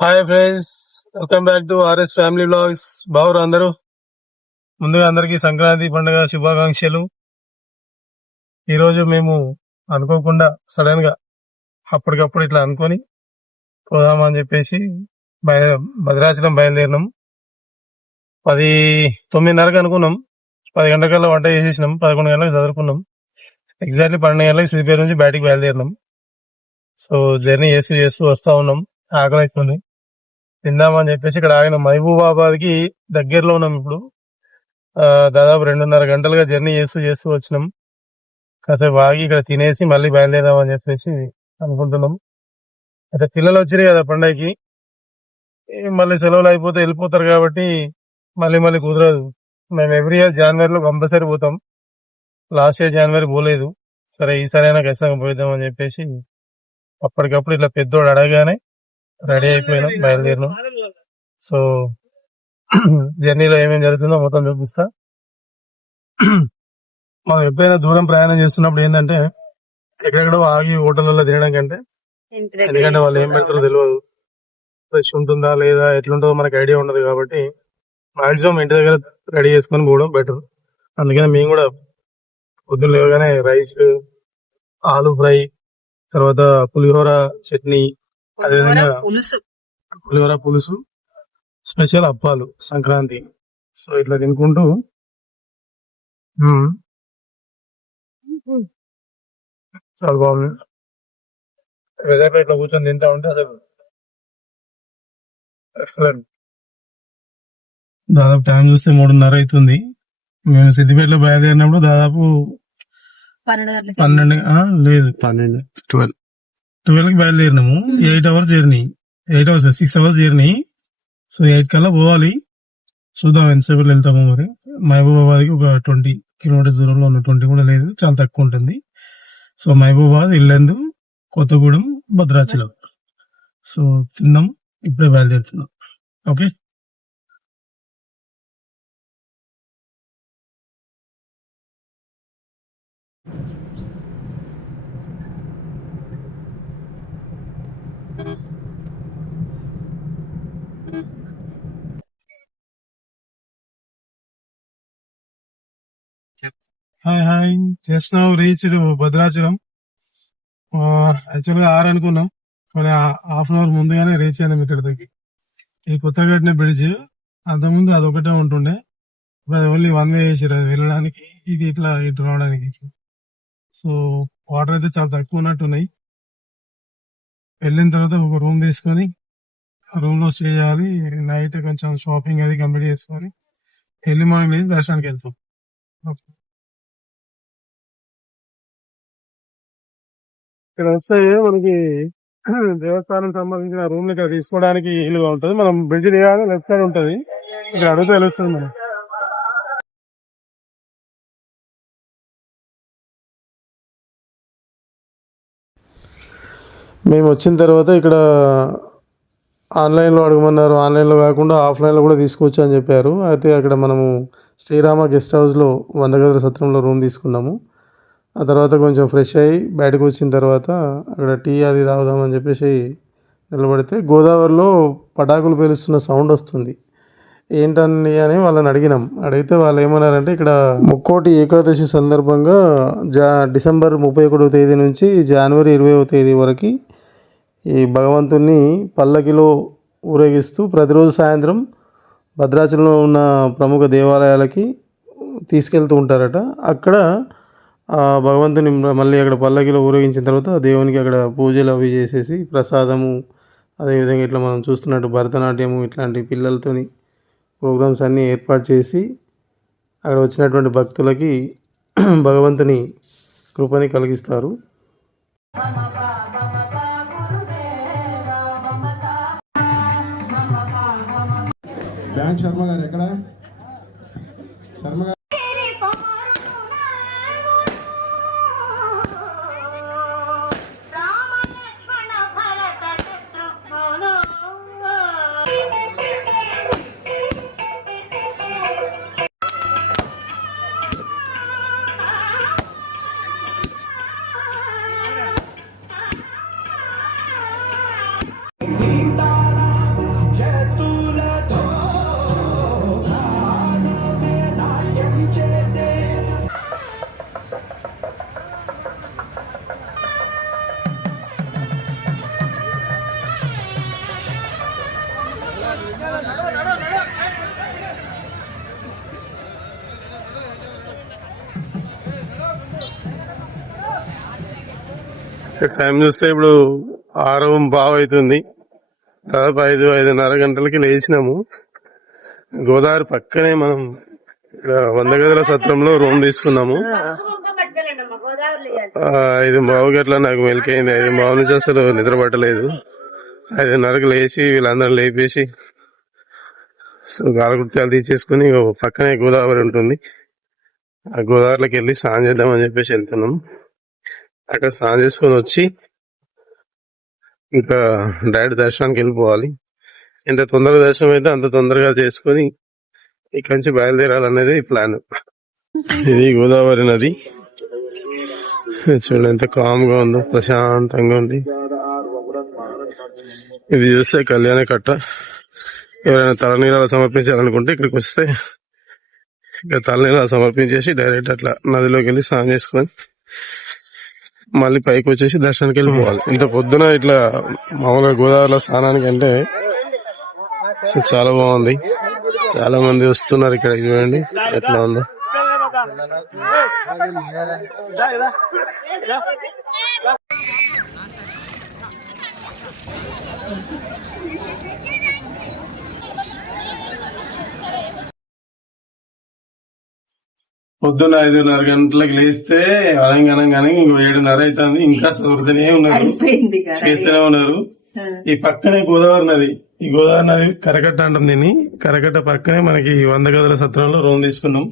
Hi friends, welcome back to RS family blogs. బాగురు అందరూ. ముందుగా అందరికీ సంక్రాంతి పండుగ శుభాకాంక్షలు. ఈరోజు మేము అనుకోకుండా సడన్ గా అప్పటికప్పుడు ఇట్లా అనుకొని పోదామని చెప్పేసి భద్రాచలం బయలుదేరినాం. 9:30కి అనుకున్నాం. 10 గంటలకల్లా వంట చేసేసినాం. 11 గంటలకు చదువుకున్నాం. ఎగ్జాక్ట్లీ 12 గంటలకు సిద్దిపేట నుంచి బయటికి బయలుదేరినాం. సో జర్నీ చేస్తూ చేస్తూ వస్తా ఉన్నాం. ఆకలి అవుతుంది, తిందామని చెప్పేసి ఇక్కడ ఆగిన మహబూబాబాద్ కి దగ్గరలో ఉన్నాం. ఇప్పుడు దాదాపు 2:30 గంటలుగా జర్నీ చేస్తూ చేస్తూ వచ్చినాం. కాసేపు ఆగి ఇక్కడ తినేసి మళ్ళీ బయలుదేరామని చెప్పేసి అనుకుంటున్నాం. అయితే పిల్లలు వచ్చినాయి కదా పండగకి, మళ్ళీ సెలవులు అయిపోతే వెళ్ళిపోతారు కాబట్టి మళ్ళీ కుదరదు. మేము ఎవ్రీ ఇయర్ జనవరిలో కంపల్సరీ పోతాం. లాస్ట్ ఇయర్ జనవరి పోలేదు. సరే ఈసారి అయినా ఖచ్చితంగా పోయిద్దాం అని చెప్పేసి అప్పటికప్పుడు ఇట్లా పెద్దోడు అడగానే రెడీ అయిపోయినాం, బయలుదేరినాం. సో జర్నీలో ఏమేమి జరుగుతుందో మొత్తం చూపిస్తా. మనం ఎప్పుడైనా దూరం ప్రయాణం చేస్తున్నప్పుడు ఏంటంటే ఎక్కడెక్కడో ఆగి హోటళ్లలో తినడం కంటే, ఎందుకంటే వాళ్ళు ఏం పెడతారో తెలియదు, ఫ్రెష్ ఉంటుందా లేదా ఎట్లుంటుందో మనకు ఐడియా ఉండదు కాబట్టి మాక్సిమం ఇంటి దగ్గర రెడీ చేసుకొని పోవడం బెటర్. అందుకని మేము కూడా పొద్దున్న లేవగానే రైస్, ఆలు ఫ్రై, తర్వాత పులిహోర చట్నీ, అదేవిధంగా పులిహోర పులుసు, స్పెషల్ అప్పాలు సంక్రాంతి. సో ఇట్లా తినుకుంటూ చాలా బాగుంది. వెదర్ ఇట్లా కూర్చొని తింటా ఉంటే అసలు ఎక్సలెంట్. దాదాపు టైం చూస్తే 3:30 అవుతుంది. మేము సిద్దిపేటలో బయలుదేరినప్పుడు దాదాపు 12 లేదు 12 కి బయలుదేరినాము. 8 hours journey, 6 hours journey. So 8 కల్లా పోవాలి. చూద్దాం ఎంతసేపు వెళ్తాము. మరి మహబూబాబాద్కి ఒక 20 కిలోమీటర్స్ దూరంలో ఉన్న, 20 కూడా లేదు, చాలా తక్కువ ఉంటుంది. సో మహబూబాబాద్, ఇల్లందు, కొత్తగూడెం, భద్రాచలం. సో తిందాం, ఇప్పుడే బయలుదేరుతున్నాం. Okay. Hi, just now reached Bhadrachalam. యాక్చువల్గా 6 అనుకున్నాం, కానీ హాఫ్ అన్ అవర్ ముందుగానే రీచ్ అయినాం ఇక్కడికి. ఈ కొత్తగా కట్టిన బ్రిడ్జ్, అంతకుముందు అదొకటే ఉంటుండే, అది ఓన్లీ 1 వే చేసారు అది వెళ్ళడానికి, ఇది ఇటు రావడానికి. సో వాటర్ అయితే చాలా తక్కువ ఉన్నట్టున్నాయి. వెళ్ళిన తర్వాత ఒక రూమ్ తీసుకొని రూమ్ లో స్టే చేయాలి. నైట్ కొంచెం షాపింగ్ అది కంప్లీట్ చేసుకొని ఎర్లీ మార్నింగ్ లేచి దర్శనానికి వెళ్తాం. ఇక్కడ వస్తే మనకి దేవస్థానం సంబంధించిన రూమ్ ఇక్కడ తీసుకోవడానికి వీలుగా ఉంటుంది. మనం బ్రిడ్జ్ దిగాలి, లెఫ్ట్ సైడ్ ఉంటది, ఇక్కడ అడిగితే తెలుస్తుంది మనం. మేము వచ్చిన తర్వాత ఇక్కడ ఆన్లైన్లో అడగమన్నారు. ఆన్లైన్లో కాకుండా ఆఫ్లైన్లో కూడా తీసుకోవచ్చు అని చెప్పారు. అయితే అక్కడ మనము శ్రీరామ గెస్ట్ హౌస్లో 100 గదుల సత్రంలో రూమ్ తీసుకున్నాము. ఆ తర్వాత కొంచెం ఫ్రెష్ అయ్యి బయటకు వచ్చిన తర్వాత అక్కడ టీ అది తాగుదామని చెప్పేసి నిలబడితే గోదావరిలో పటాకులు పేలుస్తున్న సౌండ్ వస్తుంది. ఏంటని అని వాళ్ళని అడిగితే వాళ్ళు ఏమన్నారంటే, ఇక్కడ ముక్కోటి ఏకాదశి సందర్భంగా డిసెంబర్ 31వ తేదీ నుంచి జనవరి 20వ తేదీ వరకు ఈ భగవంతుణ్ణి పల్లకిలో ఊరేగిస్తూ ప్రతిరోజు సాయంత్రం భద్రాచలంలో ఉన్న ప్రముఖ దేవాలయాలకి తీసుకెళ్తూ ఉంటారట. అక్కడ భగవంతుని మళ్ళీ అక్కడ పల్లకిలో ఊరేగించిన తర్వాత దేవునికి అక్కడ పూజలు అవి చేసేసి ప్రసాదము, అదేవిధంగా ఇట్లా మనం చూస్తున్నట్టు భరతనాట్యము ఇట్లాంటి పిల్లలతోని ప్రోగ్రామ్స్ అన్నీ ఏర్పాటు చేసి అక్కడ వచ్చినటువంటి భక్తులకి భగవంతుని కృపని కలిగిస్తారు. బ్యాంక్ శర్మ గారు ఎక్కడ? శర్మ గారు టైం చూస్తే ఇప్పుడు 6:15 అవుతుంది. దాదాపు 5-5:30 గంటలకి లేచినాము. గోదావరి పక్కనే మనం ఇక్కడ 100 గదుల సత్రంలో రూమ్ తీసుకున్నాము. 5:15 గట్ల నాకు మెలికైంది. 5:15 నుంచి అసలు నిద్ర పట్టలేదు. 5:30కి లేచి వీళ్ళందరూ లేపేసి గాలకృత్యాలు తీసేసుకుని పక్కనే గోదావరి ఉంటుంది. ఆ గోదావరిలోకి వెళ్ళి స్నానం చేద్దామని చెప్పేసి వెళ్తున్నాం. అక్కడ స్నానం చేసుకొని వచ్చి ఇంకా డైరెక్ట్ దర్శనానికి వెళ్ళిపోవాలి. ఎంత తొందరగా దర్శనం అయితే అంత తొందరగా చేసుకొని ఇక్కడి నుంచి బయలుదేరాలనేది ప్లాన్. ఇది గోదావరి నది. చూడండి ఎంత కామ్ గా ఉందో, ప్రశాంతంగా ఉంది. ఇది చూస్తే కళ్యాణ కట్ట. ఎవరైనా తలనీలాలు సమర్పించాలనుకుంటే ఇక్కడికి వస్తే ఇక్కడ తలనీలాలు సమర్పించేసి డైరెక్ట్ అట్లా నదిలోకి వెళ్ళి స్నానం చేసుకొని మళ్ళీ పైకి వచ్చేసి దర్శనానికి వెళ్ళిపోవాలి. ఇంత పొద్దున ఇట్లా మామూలుగా గోదావరిలో స్నానానికి అంటే చాలా బాగుంది. చాలా మంది వస్తున్నారు ఇక్కడ. చూడండి ఎట్లా ఉందో. పొద్దున్న 5:30 గంటలకు లేస్తే అనంగానే ఇంకో 7:30 అవుతుంది. ఇంకా చదువుతూనే ఉన్నారు, చేస్తూనే ఉన్నారు. ఈ పక్కనే గోదావరి నది. ఈ గోదావరి నది కరకట్ట అంటాం దీన్ని. కరకట్ట పక్కనే మనకి 100 గదుల సత్రంలో రూమ్ తీసుకున్నాం.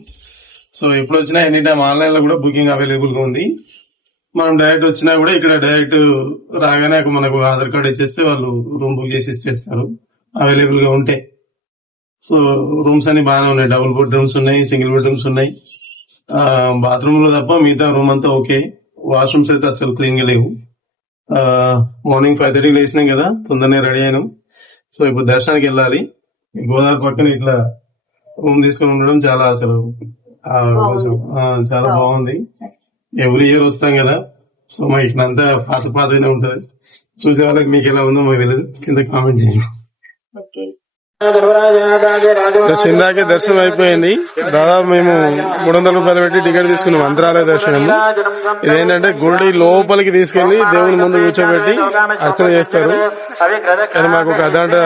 సో ఎప్పుడు వచ్చినా ఎనీ టైం ఆన్లైన్ లో కూడా బుకింగ్ అవైలబుల్ గా ఉంది. మనం డైరెక్ట్ వచ్చినా కూడా ఇక్కడ డైరెక్ట్ రాగానే మనకు ఆధార్ కార్డు ఇచ్చేస్తే వాళ్ళు రూమ్ బుక్ చేసి ఇచ్చేస్తారు అవైలబుల్ గా ఉంటే. సో రూమ్స్ అన్ని బాగానే ఉన్నాయి. డబుల్ బెడ్రూమ్స్ ఉన్నాయి, సింగిల్ బెడ్రూమ్స్ ఉన్నాయి. బాత్రూమ్ లో తప్ప మిగతా రూమ్ అంతా ఓకే. వాష్రూమ్స్ అయితే అసలు క్లీన్ గా లేవు. మార్నింగ్ 5:30 లేచినాం కదా, తొందరనే రెడీ అయినాం. సో ఇప్పుడు దర్శనానికి వెళ్ళాలి. గోదావరి పక్కన ఇట్లా రూమ్ తీసుకుని ఉండడం చాలా అసలు కొంచెం చాలా బాగుంది. ఎవ్రీ ఇయర్ వస్తాం కదా, సో మాకు ఇక్కడంతా పాతగానే ఉంటది. చూసే వాళ్ళకి మీకు ఎలా ఉందో మాకు తెలియదు, కింద కామెంట్ చేయండి. ఇందాకే దర్శనం అయిపోయింది. దాదాపు మేము 300 రూపాయలు పెట్టి టికెట్ తీసుకున్నాం అంతరాలయ దర్శనం. ఇదేంటంటే గుడి లోపలికి తీసుకెళ్లి దేవుని ముందు కూర్చోబెట్టి అర్చన చేస్తారు. కానీ మాకు ఒక అర్ధగంట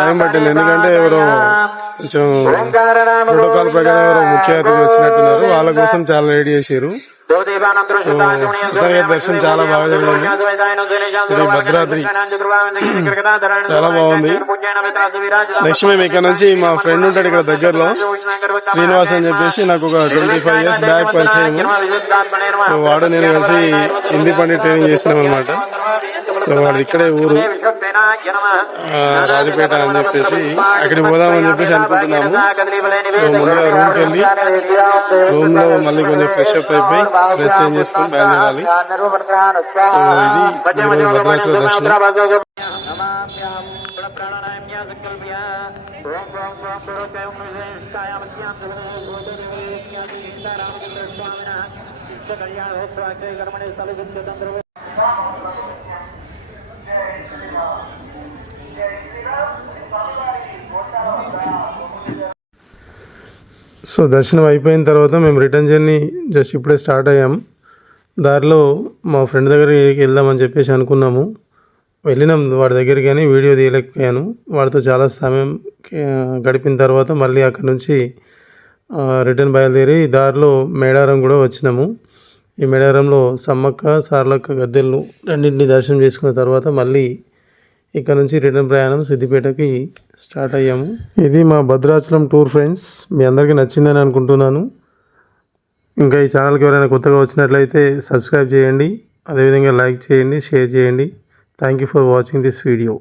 టైం పట్టింది. ఎందుకంటే ఎవరో కొంచెం ప్రోటోకాల్ ప్రకారం ఎవరో ముఖ్య అతిథి వచ్చినట్టున్నారు. వాళ్ళ కోసం చాలా రెడీ చేశారు. దర్శనం చాలా బాగా జరిగింది. ఇది భద్రాద్రి చాలా బాగుంది. నెక్స్ట్ మేము ఇక్కడ నుంచి మా ఫ్రెండ్ ఉంటాడు ఇక్కడ దగ్గరలో, శ్రీనివాస్ అని చెప్పేసి, నాకు ఒక 25 years బ్యాక్ పరిచయం. సో వాడు నేను కలిసి హిందీ పండిట్ ట్రైనింగ్ చేసినాం అనమాట. సో వాడు ఇక్కడే ఊరు రాజపేట అని చెప్పేసి, అక్కడికి పోదామని చెప్పేసి అనుకుంటున్నాము. సో ముందుగా రూమ్కి వెళ్ళి రూమ్ లో మళ్ళీ కొంచెం ఫ్రెష్ అప్ అయిపోయి డ్రెస్ చేంజ్ చేసుకుని బయలుదేరాలి. సో ఇది ఈరోజు భద్రాచల దర్శనం. సో దర్శనం అయిపోయిన తర్వాత మేము రిటర్న్ జర్నీ జస్ట్ ఇప్పుడే స్టార్ట్ అయ్యాము. దారిలో మా ఫ్రెండ్ దగ్గరికి వెళ్దామని చెప్పేసి అనుకున్నాము. వెళ్ళినాం వాడి దగ్గరికి, కానీ వీడియో తీయలేకపోయాను. వాడితో చాలా సమయం గడిపిన తర్వాత మళ్ళీ అక్కడ నుంచి రిటర్న్ బయలుదేరి దారిలో మేడారం కూడా వచ్చినాము. ఈ మేడారంలో సమ్మక్క సార్లక్క గద్దెలను రెండింటిని దర్శనం చేసుకున్న తర్వాత మళ్ళీ ఇక్కడ నుంచి రిటర్న్ ప్రయాణం సిద్దిపేటకి స్టార్ట్ అయ్యాము. ఇది మా భద్రాచలం టూర్ ఫ్రెండ్స్. మీ అందరికీ నచ్చిందని అనుకుంటున్నాను. ఇంకా ఈ ఛానల్కి ఎవరైనా కొత్తగా వచ్చినట్లయితే సబ్స్క్రైబ్ చేయండి, అదేవిధంగా లైక్ చేయండి, షేర్ చేయండి. Thank you for watching this video.